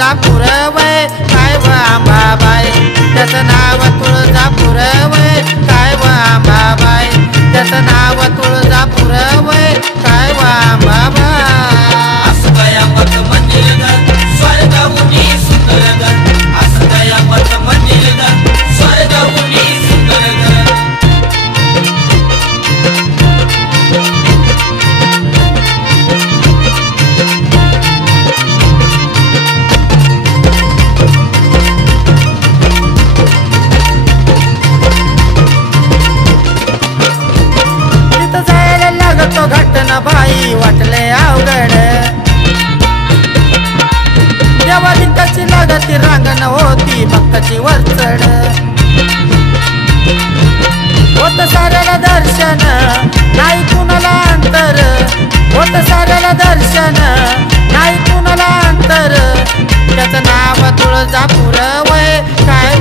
तुळजापूर वय काय व आंबाबाई त्याचं नाव तुळजापूर वय काय व आंबाबाई त्याचं नाव तुळजापूर वय काय व आंबाबाई असं दयावत मंदिर ग स्वर्गभूमी सुंदर ग असं दयावत मंदिर ग स्वर्गभूमी सुंदर ग तो घटना बाई वाटले अवघड जेव्हा भिंताची लागती रांगण होती भक्ताची वरचढ होत साऱ्याला दर्शन नाही कुणाला अंतर होत साऱ्याला दर्शन नाही कुणाला अंतर त्याचं नाव तुळजापूर वय काय